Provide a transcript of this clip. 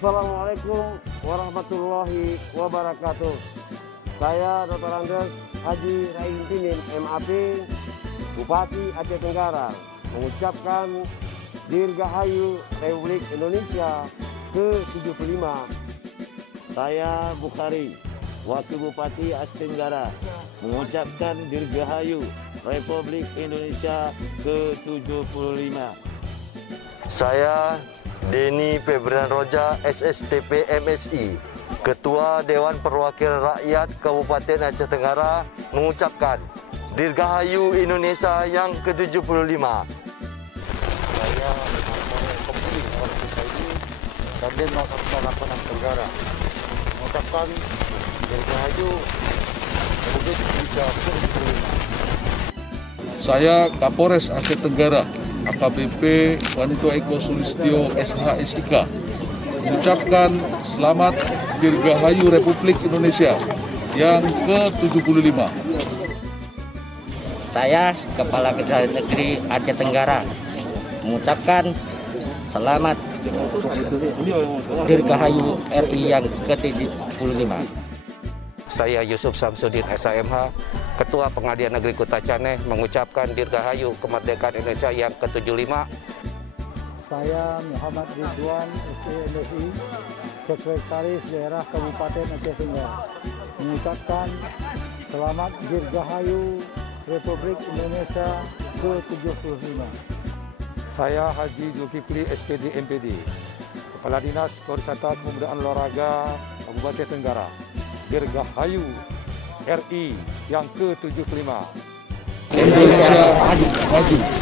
Assalamualaikum warahmatullahi wabarakatuh. Saya Dr. Andes Haji Raintinin MAP, Bupati Aceh Tenggara, mengucapkan Dirgahayu Republik Indonesia ke-75. Saya Bukhari, Wakil Bupati Aceh Tenggara, mengucapkan Dirgahayu Republik Indonesia ke-75. Saya Denny Febrian Roja, SSTP MSI, Ketua Dewan Perwakilan Rakyat Kabupaten Aceh Tenggara, mengucapkan Dirgahayu Indonesia yang ke-75. Saya Kompuli orang desa ini, Dandim 0108 Aceh Tenggara, mengucapkan Dirgahayu Republik Indonesia ke-75. Saya Kapolres Aceh Tenggara, AKBP Wanito Eko Sulistyo SHSIK, mengucapkan selamat Dirgahayu Republik Indonesia yang ke-75. Saya Kepala Kejaksaan Negeri Aceh Tenggara mengucapkan selamat Dirgahayu RI yang ke-75. Saya Yusuf Samsudin SAMH, Ketua Pengadilan Negeri Kuta Caneh, mengucapkan Dirgahayu Kemerdekaan Indonesia yang ke-75. Saya Muhammad Ridwan, STMSI, Sekretaris Daerah Kabupaten Aceh Tenggara, mengucapkan selamat Dirgahayu Republik Indonesia ke-75. Saya Haji Zulkifli SPD MPD, Kepala Dinas Pariwisata Kebudayaan Olahraga Kabupaten Tenggara, Dirgahayu RI yang ke-75. Indonesia maju.